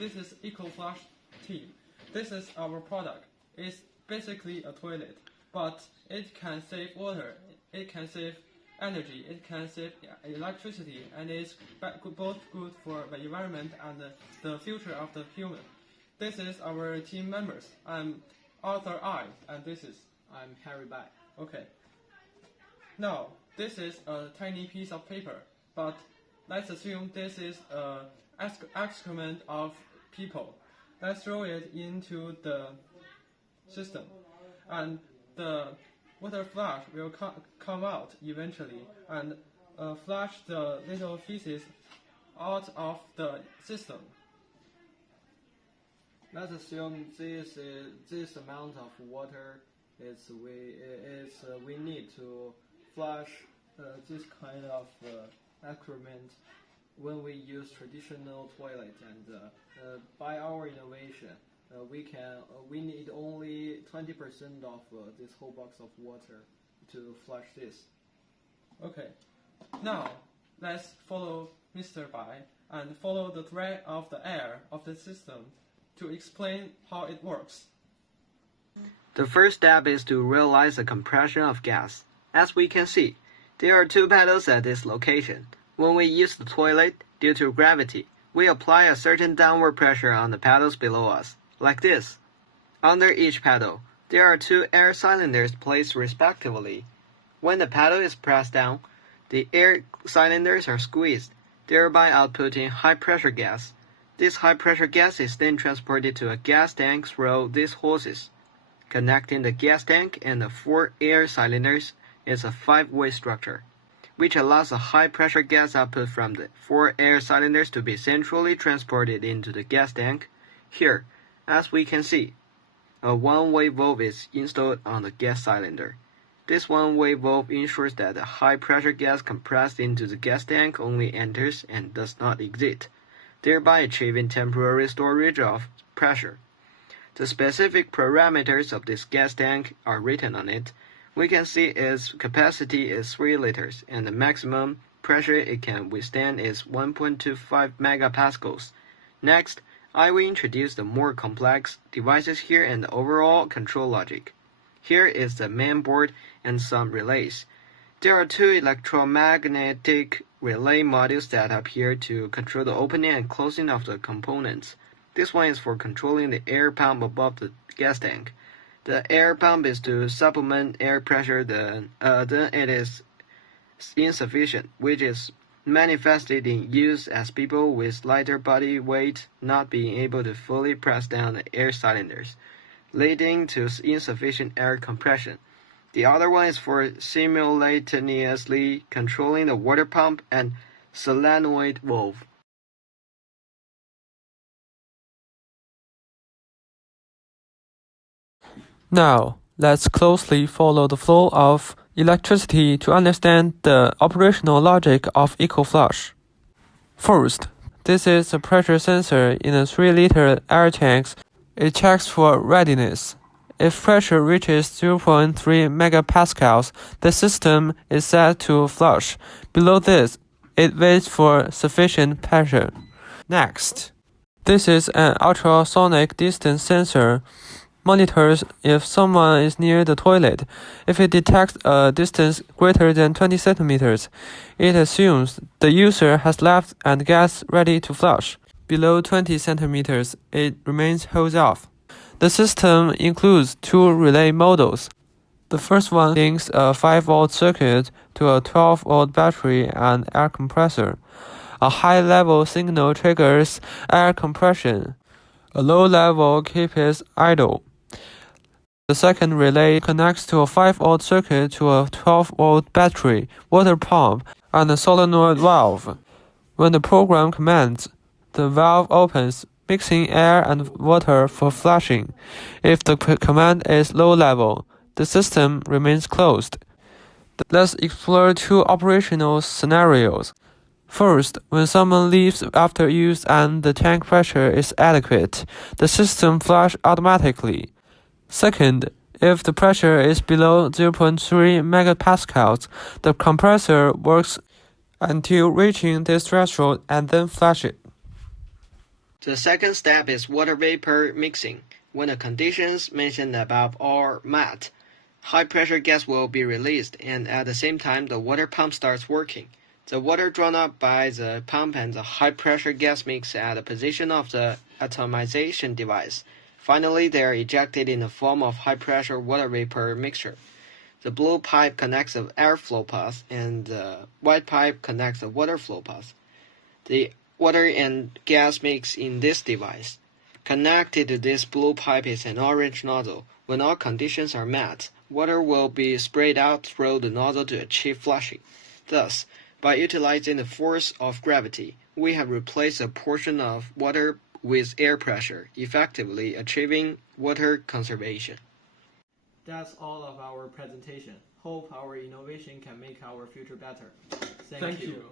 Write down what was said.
this is Eco-Flush team. This is our product. It's basically a toilet, but it can save water, it can save energy, it can save electricity, and it's both good for the environment and the future of the human. This is our team members. I'm Arthur I, and I'm Harry Bai. Okay. Now, this is a tiny piece of paper, but let's assume this is an excrement of people. Let's throw it into the system, and the water flush will come out eventually and flush the little feces out of the system. Let's assume this amount of water we need to flush this kind of excrement when we use traditional toilet, and by our innovation, we need only 20% of this whole box of water to flush this. Okay, now let's follow Mr. Bai and follow the thread of the air of the system to explain how it works. The first step is to realize the compression of gas. As we can see, there are two pedals at this location. When we use the toilet, due to gravity, we apply a certain downward pressure on the pedals below us, like this. Under each pedal, there are two air cylinders placed respectively. When the pedal is pressed down, the air cylinders are squeezed, thereby outputting high-pressure gas. This high-pressure gas is then transported to a gas tank through these hoses. Connecting the gas tank and the four air cylinders is a five-way structure, which allows a high-pressure gas output from the four air cylinders to be centrally transported into the gas tank. Here, as we can see, a one-way valve is installed on the gas cylinder. This one-way valve ensures that the high-pressure gas compressed into the gas tank only enters and does not exit, thereby achieving temporary storage of pressure. The specific parameters of this gas tank are written on it. We can see its capacity is 3 liters, and the maximum pressure it can withstand is 1.25 megapascals. Next, I will introduce the more complex devices here and the overall control logic. Here is the main board and some relays. There are two electromagnetic relay modules that appear to control the opening and closing of the components. This one is for controlling the air pump above the gas tank. The air pump is to supplement air pressure, then it is insufficient, which is manifested in use as people with lighter body weight not being able to fully press down the air cylinders, leading to insufficient air compression. The other one is for simultaneously controlling the water pump and solenoid valve. Now, let's closely follow the flow of electricity to understand the operational logic of Eco-Flush. First, this is a pressure sensor in a 3-liter air tank. It checks for readiness. If pressure reaches 0.3 megapascals, the system is set to flush. Below this, it waits for sufficient pressure. Next, this is an ultrasonic distance sensor. Monitors if someone is near the toilet. If it detects a distance greater than 20 centimeters, it assumes the user has left and gets ready to flush. Below 20 centimeters, it remains hands off. The system includes two relay models. The first one links a 5-volt circuit to a 12-volt battery and air compressor. A high-level signal triggers air compression. A low level keeps it idle. The second relay connects to a 5-volt circuit to a 12-volt battery, water pump, and a solenoid valve. When the program commands, the valve opens, mixing air and water for flushing. If the command is low level, the system remains closed. Let's explore two operational scenarios. First, when someone leaves after use and the tank pressure is adequate, the system flushes automatically. Second, if the pressure is below 0.3 megapascals, the compressor works until reaching this threshold and then flushes it. The second step is water vapor mixing. When the conditions mentioned above are met, high-pressure gas will be released, and at the same time, the water pump starts working. The water drawn up by the pump and the high-pressure gas mix at the position of the atomization device. Finally, they are ejected in the form of high-pressure water vapor mixture. The blue pipe connects the airflow path, and the white pipe connects the water flow path. The water and gas mix in this device. Connected to this blue pipe is an orange nozzle. When all conditions are met, water will be sprayed out through the nozzle to achieve flushing. Thus, by utilizing the force of gravity, we have replaced a portion of water with air pressure, effectively achieving water conservation. That's all of our presentation. Hope our innovation can make our future better. Thank you.